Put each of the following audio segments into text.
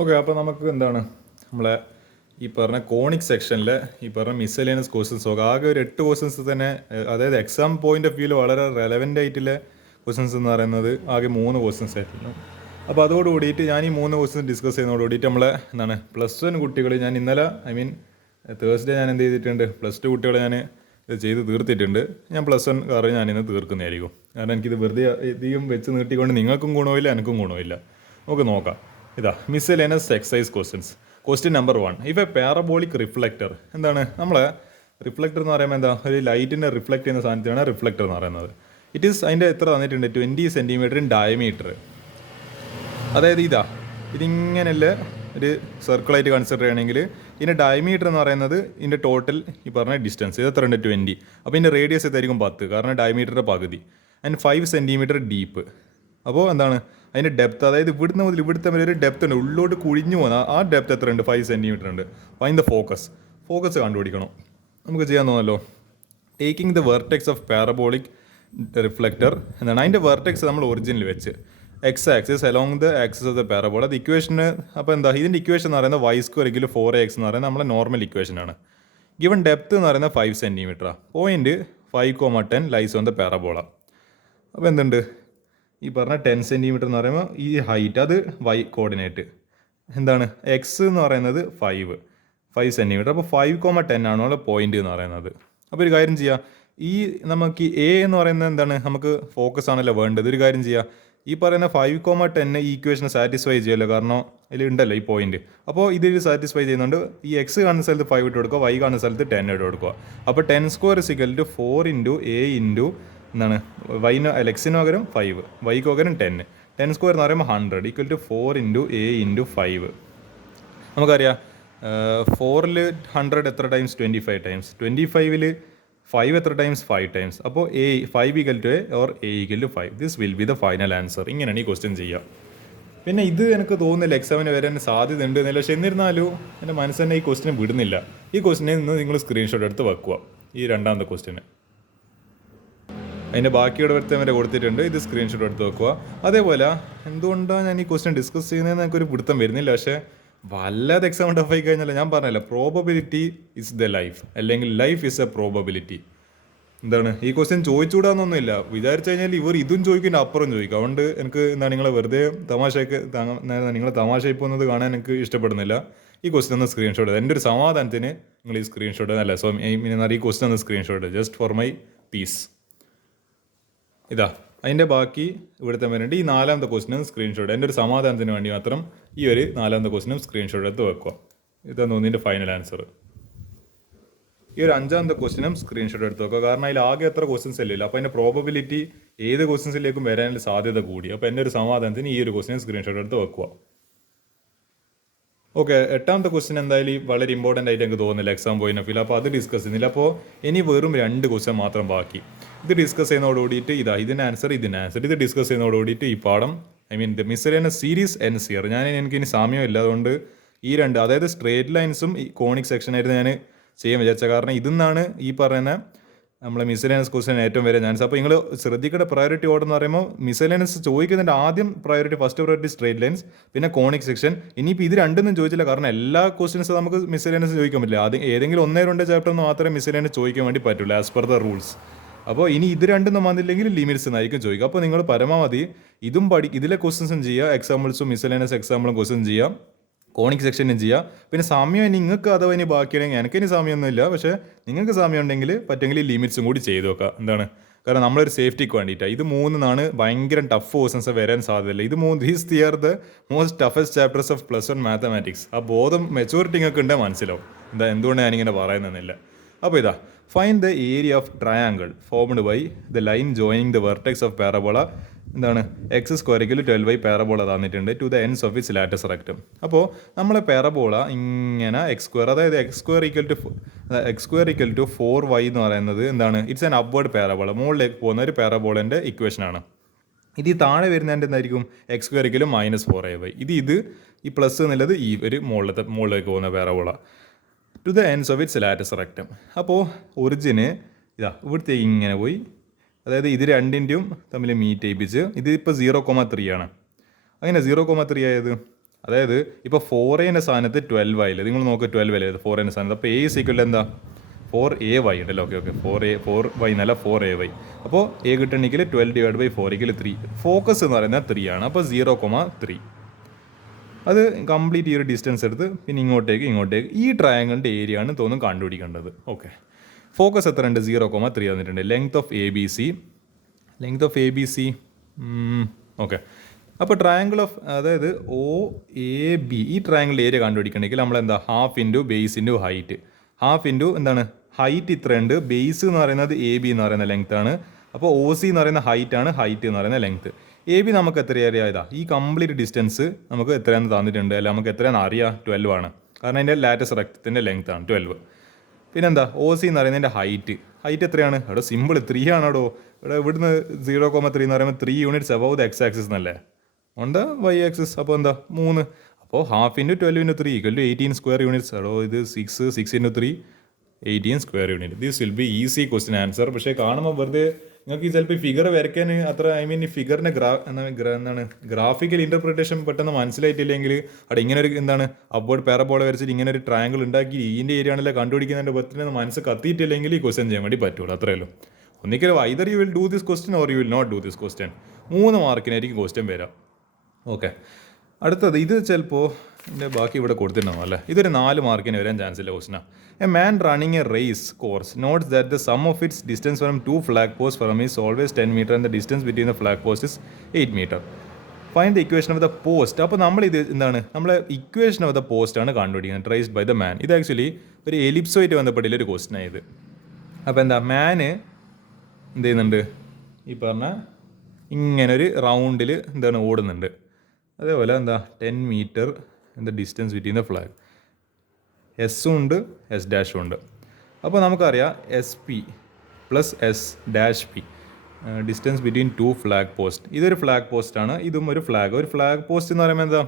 Okay, അപ്പോൾ നമുക്ക് എന്താണ് നമ്മളെ ഈ പറഞ്ഞ കോണിക് സെക്ഷനിൽ ഈ പറഞ്ഞ മിസ്സലേനിയസ് ക്വസ്റ്റ്യൻസ് നോക്കുക. ആകെ ഒരു 8 ക്വസ്റ്റ്യൻസ് തന്നെ, അതായത് എക്സാം പോയിന്റ് ഓഫ് വ്യൂവിൽ വളരെ റെലവൻ്റ് ആയിട്ടുള്ള ക്വസ്റ്റ്യൻസ് എന്ന് പറയുന്നത് ആകെ 3 ക്വസ്റ്റ്യൻസ് ആയിരുന്നു. അപ്പോൾ അതോട് കൂടിയിട്ട് ഞാൻ ഈ 3 ക്വസ്റ്റ്യൻസ് ഡിസ്കസ് ചെയ്യുന്നതോട് കൂടിയിട്ട് നമ്മളെ എന്താണ് +1 കുട്ടികൾ ഞാൻ ഇന്നലെ തേഴ്സ്ഡേ ഞാൻ എന്ത് ചെയ്തിട്ടുണ്ട്, +2 കുട്ടികളെ ഞാൻ ഇത് ചെയ്ത് തീർത്തിട്ടുണ്ട്. ഞാൻ +1 കാരണം ഞാനിന്ന് തീർക്കുന്നതായിരിക്കും. കാരണം എനിക്കിത് വെറുതെ ഇധികം വെച്ച് നീട്ടിക്കൊണ്ട് നിങ്ങൾക്കും ഗുണമില്ല, എനിക്കും ഗുണമില്ല. നമുക്ക് നോക്കാം. ഇതാ miscellaneous exercise questions. Question number 1, if a parabolic reflector. എന്താണ് നമ്മളെ റിഫ്ലക്ടർ എന്ന് പറയുമ്പോൾ എന്താ, ഒരു ലൈറ്റിനെ റിഫ്ലക്ട് ചെയ്യുന്ന സാധനത്തിനാണ് റിഫ്ലക്ടർ എന്ന് പറയുന്നത്. ഇറ്റ് ഈസ് അതിൻ്റെ എത്ര തന്നിട്ടുണ്ട്, 20 സെൻറ്റിമീറ്റർ ഇൻ ഡയമീറ്റർ. അതായത് ഇതിങ്ങനെയല്ല ഒരു സർക്കിളായിട്ട് കൺസിഡർ ചെയ്യണമെങ്കിൽ ഇതിൻ്റെ ഡയമീറ്റർ എന്ന് പറയുന്നത് ഇതിൻ്റെ ടോട്ടൽ ഈ പറഞ്ഞ ഡിസ്റ്റൻസ് ഇത് എത്ര ഉണ്ട്, 20. അപ്പോൾ ഇതിൻ്റെ റേഡിയസ് എത്തായിരിക്കും 10, കാരണം ഡയമീറ്ററിൻ്റെ പകുതി. And 5 centimetre deep. അപ്പോൾ എന്താണ് അതിൻ്റെ ഡെപ്ത്, അതായത് ഇവിടുന്ന് മുതൽ ഇവിടുത്തെ വരെ ഒരു ഡെപ്ത് ഉണ്ട്, ഉള്ളോട്ട് കുഴിഞ്ഞു പോകുന്ന ആ ഡെപ്ത് എത്ര ഉണ്ട്, 5 സെൻറ്റിമീറ്റർ ഉണ്ട്. അപ്പോൾ അതിൻ്റെ ഫോക്കസ് കണ്ടുപിടിക്കണം. നമുക്ക് ചെയ്യാൻ തോന്നല്ലോ. Taking the vertex of parabolic reflector എന്താണ് അതിൻ്റെ വെർട്ടെക്സ് നമ്മൾ ഒറിജിനിൽ വെച്ച് X axis along the axis of the parabola. അത് ഇക്വേഷന് അപ്പോൾ എന്താ ഇതിൻ്റെ ഇക്വേഷൻ എന്ന് പറയുന്നത് y² = 4ax എന്ന് പറയുന്നത് നമ്മളെ നോർമൽ ഇക്വേഷനാണ്. ഗിവൺ ഡെപ്ത് എന്ന് പറയുന്നത് 5 സെൻറ്റിമീറ്ററാണ്. Point 5,10 lies on the parabola. അപ്പോൾ എന്തുണ്ട് ഈ പറഞ്ഞ 10 സെൻറ്റിമീറ്റർ എന്ന് പറയുമ്പോൾ ഈ ഹൈറ്റ് അത് y കോർഡിനേറ്റ്, എന്താണ് എക്സ് എന്ന് പറയുന്നത് 5 സെൻറ്റിമീറ്റർ. അപ്പോൾ 5,10 ആണോ പോയിന്റ് എന്ന് പറയുന്നത്. അപ്പോൾ ഒരു കാര്യം ചെയ്യുക, ഈ നമുക്ക് എ എന്ന് പറയുന്നത് എന്താണ്, നമുക്ക് ഫോക്കസ് ആണല്ലോ വേണ്ടത്. ഒരു കാര്യം ചെയ്യുക, ഈ പറയുന്ന 5,10 ഈ ഇക്വേഷനെ സാറ്റിസ്ഫൈ ചെയ്യുമല്ലോ, കാരണം ഇതിൽ ഉണ്ടല്ലോ ഈ പോയിന്റ്. അപ്പോൾ ഇതിൽ സാറ്റിസ്ഫൈ ചെയ്യുന്നുണ്ട്. ഈ എക്സ് കാണുന്ന സ്ഥലത്ത് 5 ഇട്ട് കൊടുക്കുക, y കാണുന്ന സ്ഥലത്ത് 10 ഇട്ട് കൊടുക്കുക. അപ്പോൾ 10² = 4 × a × എന്താണ് എക്സിന് പകരം 5, വൈക്ക് പകരം 10. 10² എന്ന് പറയുമ്പോൾ 100 = 4 × a × 5. നമുക്കറിയാം 4ൽ 100 എത്ര ടൈംസ്, 25 ടൈംസ്. 25ൽ 5 എത്ര ടൈംസ്, 5 ടൈംസ്. അപ്പോൾ 5 = a or a = 5. This will be the final answer. ഇങ്ങനെയാണ് ഈ ക്വസ്റ്റ്യൻ ചെയ്യുക. പിന്നെ ഇത് എനിക്ക് തോന്നുന്നില്ല എക്സാമിന് വരാൻ സാധ്യത ഉണ്ട് എന്നല്ല, പക്ഷെ എന്നിരുന്നാലും എൻ്റെ മനസ്സ് തന്നെ ഈ ക്വസ്റ്റ്യൻ വിടുന്നില്ല. ഈ ക്വസ്റ്റ്യനിൽ നിന്ന് നിങ്ങൾ സ്ക്രീൻഷോട്ട് എടുത്ത് വെക്കുക. ഈ രണ്ടാമത്തെ ക്വസ്റ്റ്യന് അതിൻ്റെ ബാക്കിയുടെ അടുത്ത് വരെ കൊടുത്തിട്ടുണ്ട്. ഇത് സ്ക്രീൻഷോട്ട് എടുത്ത് വെക്കുക. അതേപോലെ എന്തുകൊണ്ടാണ് ഞാൻ ഈ ക്വസ്റ്റ്യൻ ഡിസ്കസ് ചെയ്യുന്നതെന്ന് എനിക്കൊരു പിടുത്തം വരുന്നില്ല. പക്ഷേ വല്ലാതെ എക്സാം ടഫായി കഴിഞ്ഞാൽ ഞാൻ പറഞ്ഞല്ലോ, പ്രോബബിലിറ്റി ഇസ് ദ ലൈഫ്, അല്ലെങ്കിൽ ലൈഫ് ഇസ് എ പ്രോബബിലിറ്റി. എന്താണ് ഈ ക്വസ്റ്റ്യൻ ചോദിച്ചുകൂടാന്നൊന്നുമില്ല. വിചാരിച്ചു കഴിഞ്ഞാൽ ഇവർ ഇതും ചോദിക്കും, അപ്പുറം ചോദിക്കും. അതുകൊണ്ട് എനിക്ക് എന്താണ് നിങ്ങളെ വെറുതെ നിങ്ങളെ തമാശയായി പോകുന്നത് കാണാൻ എനിക്ക് ഇഷ്ടപ്പെടുന്നില്ല. ഈ ക്വസ്റ്റ്യൻ ഒന്ന് സ്ക്രീൻഷോട്ട്, എൻ്റെ ഒരു സമാധാനത്തിന് നിങ്ങൾ ഈ സ്ക്രീൻഷോട്ട് അല്ല ഈ ക്വസ്റ്റ്യൻ ഒന്ന് screenshot, just for my piece. അതിൻ്റെ ബാക്കി ഇവിടുത്തെ വരുന്നുണ്ട്. ഈ 4ാമത്തെ ക്വസ്റ്റിനും സ്ക്രീൻഷോട്ട്, എൻ്റെ ഒരു സമാധാനത്തിന് വേണ്ടി മാത്രം ഈ ഒരു 4ാമത്തെ ക്വസ്റ്റിനും സ്ക്രീൻഷോട്ട് എടുത്ത് വെക്കുക. ഇതാണ് ഇതിൻ്റെ ഫൈനൽ ആൻസർ. ഈ ഒരു 5ാമത്തെ ക്വസ്റ്റിനും സ്ക്രീൻഷോട്ട് എടുത്ത് വെക്കുക, കാരണം അതിൽ ആകെ എത്ര ക്വസ്റ്റ്യൻസ് അല്ലല്ലോ. അപ്പോൾ അതിൻ്റെ പ്രോബബിലിറ്റി ഏത് ക്വസ്റ്റ്യൻസിലേക്കും വരാനുള്ള സാധ്യത കൂടി. അപ്പോൾ എൻ്റെ ഒരു സമാധാനത്തിന് ഈ ഒരു ക്വസ്റ്റിനും സ്ക്രീൻഷോട്ട് എടുത്ത് വെക്കുക. ഓക്കെ, 8ാമത്തെ ക്വസ്റ്റ്യൻ എന്തായാലും വളരെ ഇമ്പോർട്ടൻ്റ് ആയിട്ട് എനിക്ക് തോന്നുന്നില്ല എക്സാം പോയിന്റ് ഓഫ് വ്യൂ. അപ്പോൾ അത് ഡിസ്കസ് ചെയ്യുന്നില്ല. അപ്പോൾ ഇനി വെറും 2 ക്വസ്റ്റ്യൻ മാത്രം ബാക്കി. ഇത് ഡിസ്കസ് ചെയ്യുന്നതോടുകൂടിയിട്ട് ഇതിൻ്റെ ആൻസർ ഇത് ഡിസ്കസ് ചെയ്യുന്നതോടുകൂടിയിട്ട് ഈ പാഠം ദ മിസ്സലേനിയസ് സീരീസ് NCR എനിക്കിനി സമയമില്ല. അതുകൊണ്ട് ഈ 2, അതായത് സ്ട്രേറ്റ് ലൈൻസും ഈ കോണിക് സെക്ഷനായിരുന്നു ഞാൻ ചെയ്യാൻ വിചാരിച്ചത്. കാരണം ഇതിന്നാണ് ഈ പറയുന്ന നമ്മളെ മിസ്സലേനിയസ് ക്വസ്റ്റ്യൻ ഏറ്റവും വരെ ചാൻസ്. അപ്പോൾ നിങ്ങൾ ശ്രദ്ധിക്കേണ്ട പ്രയോറിറ്റി ഓർഡർ എന്ന് പറയുമ്പോൾ മിസ്സലേനിയസ് ചോദിക്കുന്നതിൻ്റെ ആദ്യം ഫസ്റ്റ് പ്രയോറിറ്റി സ്ട്രേറ്റ് ലൈൻസ്, പിന്നെ കോണിക് സെക്ഷൻ. ഇനിയിപ്പോൾ ഇത് രണ്ടൊന്നും ചോദിച്ചില്ല, കാരണം എല്ലാ ക്വസ്റ്റ്യൻസും നമുക്ക് മിസ്സലേനിയസ് ചോദിക്കാൻ പറ്റില്ല. ആദ്യം ഏതെങ്കിലും 1-2 ചാപ്റ്റർ മാത്രമേ മിസ്സലേനിയസ് ചോദിക്കാൻ വേണ്ടി പറ്റുള്ളൂ ആസ് പെർ ദ റൂൾസ്. അപ്പോൾ ഇനി ഇത് രണ്ടും വന്നില്ലെങ്കിൽ ലിമിറ്റ്സ് എന്നായിരിക്കും ചോദിക്കുക. അപ്പോൾ നിങ്ങൾ പരമാവധി ഇതും ഇതിലെ ക്വസ്റ്റ്യൻസും ചെയ്യുക, എക്സാമ്പിൾസും മിസ്സലേനിയസ് എക്സാമ്പിളും ക്വസ്റ്റ്യൻ ചെയ്യുക, കോണിക് സെക്ഷനും ചെയ്യുക. പിന്നെ സമയം നിങ്ങൾക്ക് അഥവാ ഇനി ബാക്കിയാണെങ്കിൽ, എനിക്കിനി സമയമൊന്നുമില്ല, പക്ഷേ നിങ്ങൾക്ക് സമയം ഉണ്ടെങ്കിൽ പറ്റുമെങ്കിൽ ഈ ലിമിറ്റ്സും കൂടി ചെയ്ത് നോക്കുക. എന്താണ്, കാരണം നമ്മളൊരു സേഫ്റ്റിക്ക് വേണ്ടിയിട്ടാണ്. ഇത് 3 ഭയങ്കര ടഫ് ക്വസ്റ്റൻസ് വരാൻ സാധ്യതയില്ല. These there the most toughest chapters of +1 mathematics. ആ ബോധം മെച്ചൂരിറ്റി നിങ്ങൾക്ക് ഉണ്ടെങ്കിൽ മനസ്സിലാവും എന്തുകൊണ്ട് ഞാനിങ്ങനെ പറയുന്നില്ല. അപ്പോൾ find the area of triangle formed by the line joining the vertex of parabola. x² = 12y parabola തന്നിട്ടുണ്ട് to the ends of its latus rectum. അപ്പോൾ നമ്മളെ പാരബോള ഇങ്ങനെ x², അതായത് x² = 4y എന്ന് പറയുന്നത് ഇറ്റ്സ് ആൻ അപ്വേർഡ് പാരബോള, മുകളിലേക്ക് പോകുന്ന ഒരു പാരബോളൻ്റെ ഇക്വേഷനാണ്. ഇത് താഴെ വരുന്നതിൻ്റെ എന്തായിരിക്കും, x² = -4ay. ഇത് ഈ പ്ലസ് എന്നുള്ളത് ഈ ഒരു മുകളിലേക്ക് പോകുന്ന parabola to the ends of its latus rectum. അപ്പോൾ ഒറിജിന് ഇവിടുത്തെ ഇങ്ങനെ പോയി, അതായത് ഇത് രണ്ടിൻ്റെയും തമ്മിൽ മീറ്റ് ചെയ്യിപ്പിച്ച് ഇതിപ്പോൾ 0,3 ആണ്. അങ്ങനെ 0,3 ആയത് അതായത് ഇപ്പോൾ 4a സ്ഥാനത്ത് 12 ആയില്ലേ, നിങ്ങൾ നോക്കുക 12 അല്ലേ 4a സ്ഥാനത്ത്. അപ്പോൾ a ഈക്വൽ എന്താ 4ay ഉണ്ടല്ലോ. ഓക്കെ 4y എന്നല്ല 4ay. അപ്പോൾ a കിട്ടണമെങ്കിൽ 12/4 = 3. ഫോക്കസ് എന്ന് പറയുന്നത് 3 ആണ്. അപ്പോൾ 0,3. അത് കംപ്ലീറ്റ് ഈ ഒരു ഡിസ്റ്റൻസ് എടുത്ത് പിന്നെ ഇങ്ങോട്ടേക്ക് ഈ ട്രയാങ്കിളിൻ്റെ ഏരിയ ആണ് തോന്നുന്നു കണ്ടുപിടിക്കേണ്ടത്. ഓക്കെ, ഫോക്കസ് എത്ര ഉണ്ട്? 0,3 തന്നിട്ടുണ്ട്. Length of A B C okay. അപ്പോൾ ട്രയാങ്കിൾ ഓഫ് അതായത് OAB ഈ ട്രയാങ്കിൾ ഏരിയ കണ്ടുപിടിക്കണമെങ്കിൽ നമ്മളെന്താ half into base into height. Half into എന്താണ് ഹൈറ്റ് ഇത്രയുണ്ട്, ബേസ് എന്ന് പറയുന്നത് AB എന്ന് പറയുന്ന ലെങ്ത് ആണ്. അപ്പോൾ OC എന്ന് പറയുന്ന ഹൈറ്റ് ആണ്, ഹൈറ്റ് എന്ന് പറയുന്ന ലെങ്ത്. AB നമുക്ക് എത്ര ഏരിയ ഇതാ ഈ കംപ്ലീറ്റ് ഡിസ്റ്റൻസ് നമുക്ക് എത്രയാണെന്ന് തന്നിട്ടുണ്ട്, അല്ല നമുക്ക് എത്രയാണെന്ന് അറിയാം 12 ആണ്, കാരണം അതിൻ്റെ ലാറ്റസ് റെക്റ്റത്തിൻ്റെ ലെങ്ത് ആണ് 12. പിന്നെന്താ OC എന്ന് പറയുന്നതിൻ്റെ ഹൈറ്റ് എത്രയാണ്? അവിടെ സിമ്പിൾ 3 ആണോ ഇവിടുന്ന് 0,3 എന്ന് പറയുമ്പോൾ 3 units above the X axis എന്നല്ലേ, ഓൺ ദ വൈ ആക്സിസ്. അപ്പോൾ എന്താ 3. അപ്പോൾ ഹാഫ് ഇൻറ്റു 12 × 3 = 18 സ്ക്വയർ യൂണിറ്റ്സ്. അതോ ഇത് 6 × 3 18 square unit. This will be easy question answer. പക്ഷേ കാണുമ്പോൾ വെറുതെ നിങ്ങൾക്ക് ഈ ചിലപ്പോൾ ഫിഗർ വരയ്ക്കാൻ അത്ര ഈ ഫിഗറിൻ്റെ എന്താണ് ഗ്രാഫിക്കൽ ഇൻ്റർപ്രിട്ടേഷൻ പെട്ടെന്ന് മനസ്സിലായിട്ടില്ലെങ്കിൽ അവിടെ ഇങ്ങനെ ഒരു എന്താണ് അപ്വേർഡ് പാരബോള വരച്ചിട്ട് ഇങ്ങനെ ഒരു ട്രയാങ്കിൾ ഉണ്ടാക്കി ഇതിൻ്റെ ഏരിയ ആണല്ലോ കണ്ടുപിടിക്കുന്നതിൻ്റെ പറ്റിന് മനസ്സ് കത്തിയിട്ടില്ലെങ്കിൽ ഈ ക്വസ്റ്റ്യൻ ചെയ്യാൻ വേണ്ടി പറ്റുള്ളൂ. അത്രയല്ലോ. ഒന്നിക്കലും either you will do this question or you will not do this question. 3 മാർക്കിനായിരിക്കും ക്വസ്റ്റ്യൻ വരാം. ഓക്കെ, അടുത്തത് ഇത് ചിലപ്പോൾ ഇതിൻ്റെ ബാക്കി ഇവിടെ കൊടുത്തിട്ടുണ്ടാവും അല്ലേ. ഇതൊരു 4 മാർക്കിന് വരാൻ ചാൻസ് ഇല്ല ക്വസ്റ്റ്യനാണ്. A man running a race course notes that the sum of its distance from 2 flag post from is always 10 metre and the distance between the flag post is 8 metre. Find the equation of the post. അപ്പോൾ നമ്മളിത് എന്താണ് നമ്മളെ equation of the post ആണ് കണ്ടുപിടിക്കുന്നത്, traced by the man. ഇത് actually ഒരു എലിപ്സുമായിട്ട് ബന്ധപ്പെട്ടുള്ള ഒരു ക്വസ്റ്റൻ ആയത്. അപ്പോൾ എന്താ മാന് എന്ത് ചെയ്യുന്നുണ്ട്, ഈ പറഞ്ഞ ഇങ്ങനെ ഒരു റൗണ്ടിൽ എന്താണ് ഓടുന്നുണ്ട്. അതേപോലെ എന്താ 10 മീറ്റർ എന്താ ഡിസ്റ്റൻസ് ബിറ്റ്വീൻ ദ ഫ്ലാഗ്. എസ്സും ഉണ്ട് S' ഉണ്ട്. അപ്പോൾ നമുക്കറിയാം SP + S' P distance between 2 flag post. ഇതൊരു ഫ്ലാഗ് പോസ്റ്റാണ്, ഇതും ഒരു ഫ്ലാഗ് പോസ്റ്റ് എന്ന് പറയുമ്പോൾ എന്താ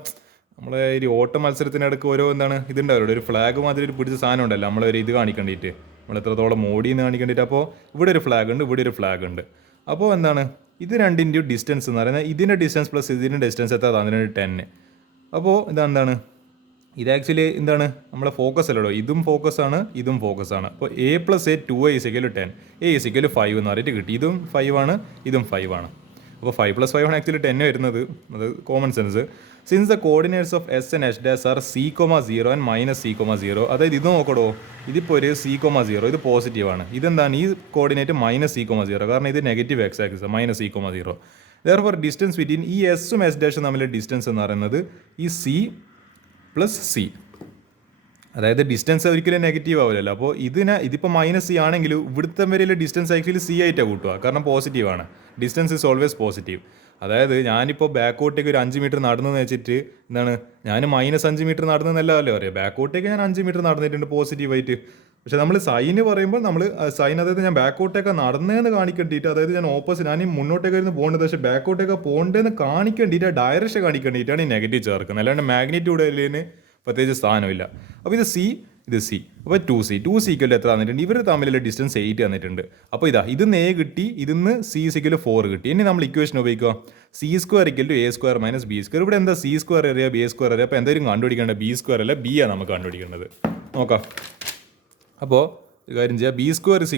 നമ്മളെ ഈ ഓട്ട മത്സരത്തിനിടയ്ക്ക് ഓരോ എന്താണ് ഇതുണ്ടാവില്ല, ഒരു ഫ്ലാഗ് മാതിരി ഒരു പിടിച്ച സാധനം ഉണ്ടല്ലോ നമ്മളൊരു ഇത് കാണിക്കേണ്ടിയിട്ട്, നമ്മൾ എത്രത്തോളം ഓടിയെന്ന് കാണിക്കേണ്ടിയിട്ട്. അപ്പോൾ ഇവിടെ ഒരു ഫ്ലാഗ് ഉണ്ട്, ഇവിടെ ഒരു ഫ്ലാഗ് ഉണ്ട്. അപ്പോൾ എന്താണ് ഇത് രണ്ടിൻ്റെയും ഡിസ്റ്റൻസ് എന്ന് പറയുന്നത് ഇതിൻ്റെ ഡിസ്റ്റൻസ് പ്ലസ് ഇതിൻ്റെ ഡിസ്റ്റൻസ് എത്ര തന്നിട്ടുണ്ട് 10. അപ്പോൾ ഇതെന്താണ് ഇത് ആക്ച്വലി എന്താണ് നമ്മളെ ഫോക്കസ് അല്ലല്ലോ, ഇതും ഫോക്കസാണ് ഇതും ഫോക്കസാണ്. അപ്പോൾ A + A 2A = 10, A = 5 എന്ന് പറഞ്ഞിട്ട് കിട്ടി. ഇതും 5 ആണ്, ഇതും 5 ആണ്. അപ്പോൾ 5 + 5 ആണ് ആക്ച്വലി 10 വരുന്നത്, അത് common sense. Since the coordinates of S and S' are C,0 and -C,0, അതായത് ഇത് നോക്കടോ, ഇതിപ്പോൾ ഒരു C,0 ഇത് പോസിറ്റീവാണ്. ഇതെന്താണ് ഈ കോർഡിനേറ്റ് -C,0, കാരണം ഇത് negative X axis -C,0. Therefore distance between ഈ എസും S' തമ്മിലെ ഡിസ്റ്റൻസ് എന്ന് പറയുന്നത് ഈ C + C, അതായത് ഡിസ്റ്റൻസ് ഒരിക്കലും നെഗറ്റീവ് ആവില്ലല്ലോ. അപ്പോൾ ഇതിപ്പോൾ -C ആണെങ്കിൽ ഇവിടുത്തെ വരെയുള്ള ഡിസ്റ്റൻസ് ആക്ച്വലി C ആയിട്ടാണ് കൂട്ടുക, കാരണം പോസിറ്റീവാണ്. Distance is always positive. അതായത് ഞാനിപ്പോൾ ബാക്കോട്ടേക്ക് ഒരു 5 മീറ്റർ നടന്നെന്ന് വെച്ചിട്ട് എന്താണ് ഞാൻ -5 മീറ്റർ നടന്നതെന്നല്ലോ അറിയാം. ബാക്കോട്ടേക്ക് ഞാൻ 5 മീറ്റർ നടന്നിട്ടുണ്ട് പോസിറ്റീവായിട്ട്. പക്ഷേ നമ്മൾ സൈന് പറയുമ്പോൾ നമ്മൾ സൈൻ അതായത് ഞാൻ ബാക്കോട്ടേക്ക് നടന്നതെന്ന് കാണിക്കേണ്ടിയിട്ട്, അതായത് ഞാൻ ഞാൻ ഈ മുന്നോട്ടേക്കായിരുന്നു പോകേണ്ടത്, പക്ഷേ ബാക്കോട്ടേക്ക് പോകേണ്ടതെന്ന് കാണിക്കേണ്ടിയിട്ട് ഡയറക്ഷൻ കാണിക്കേണ്ടിയിട്ടാണ് ഈ നെഗറ്റീവ് ചേർക്കുന്നത്, അല്ലാണ്ട് മാഗ്നിറ്റ്യൂഡ് അതിന് പ്രത്യേകിച്ച് സ്ഥാനമില്ല. അപ്പോൾ ഇത് C, ഇത് C. അപ്പോൾ 2C = എത്ര തന്നിട്ടുണ്ട്? ഇവർ തമ്മിലുള്ള ഡിസ്റ്റൻസ് 8 തന്നിട്ടുണ്ട്. അപ്പോൾ ഇതിന്ന് A കിട്ടി, ഇതിന്ന് C = 4 കിട്ടി. ഇനി നമ്മൾ ഇക്വേഷൻ ഉപയോഗിക്കുക C² = A² - B². ഇവിടെ എന്താ C² അറിയാം, A² അറിയാം. അപ്പോൾ എന്തായാലും കണ്ടുപിടിക്കേണ്ടത് B² അല്ല, B ആണ് നമുക്ക് കണ്ടുപിടിക്കേണ്ടത്. നോക്കാം. അപ്പോൾ ഒരു കാര്യം ചെയ്യാം, B² =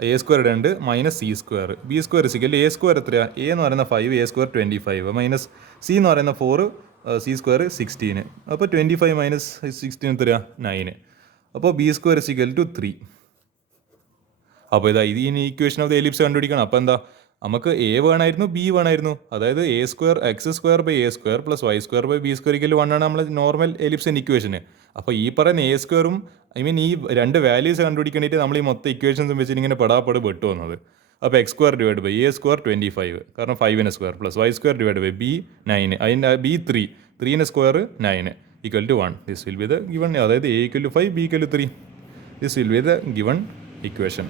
A² ഇടേണ്ട -C². B² = A² എത്രയാണ്? A എന്ന് പറയുന്ന 5, A² 25 C എന്ന് പറയുന്ന 4, C² 16. അപ്പോൾ 25 - 16 എത്രയാണ്? 9. അപ്പോൾ B² = 3. അപ്പോൾ ഇത് ഈ ഇക്വേഷൻ ഓഫ് ദ എലിപ്സ് കണ്ടുപിടിക്കണം. അപ്പോൾ എന്താ നമുക്ക് A വേണമായിരുന്നു, B വേണമായിരുന്നു. അതായത് A² x² / A² + y² / B² = 1 ആണ് നമ്മൾ നോർമൽ എലിപ്സിൻ്റെ ഇക്വേഷന്. അപ്പോൾ ഈ പറയുന്ന A²ഉം ഈ 2 വാല്യൂസ് കണ്ടുപിടിക്കേണ്ടിയിട്ട് നമ്മൾ ഈ മൊത്തം ഇക്വേഷൻസും വെച്ചിട്ട് ഇങ്ങനെ പെടാപ്പെട് പെട്ടു വന്നത്. അപ്പോൾ x² / A² 25, കാരണം 5 സ്ക്വയർ + y² / B 9, അതിൻ്റെ B 3, 3 square 9 = 1. This will be the given, അതായത് A = 5, B = 3. This will be the given equation,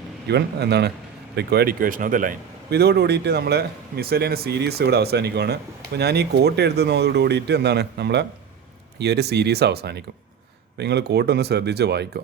എന്താണ് required equation of the line. അപ്പോൾ ഇതോടുകൂടിയിട്ട് നമ്മളെ മിസ്സലേനിയസ് സീരീസ് ഇവിടെ അവസാനിക്കുവാണ്. അപ്പോൾ ഞാൻ ഈ കോട്ട് എഴുതുന്നതോടുകൂടിയിട്ട് എന്താണ് നമ്മളെ ഈ ഒരു സീരീസ് അവസാനിക്കും. അപ്പോൾ നിങ്ങൾ കോട്ടൊന്ന് ശ്രദ്ധിച്ച് വായിക്കുക.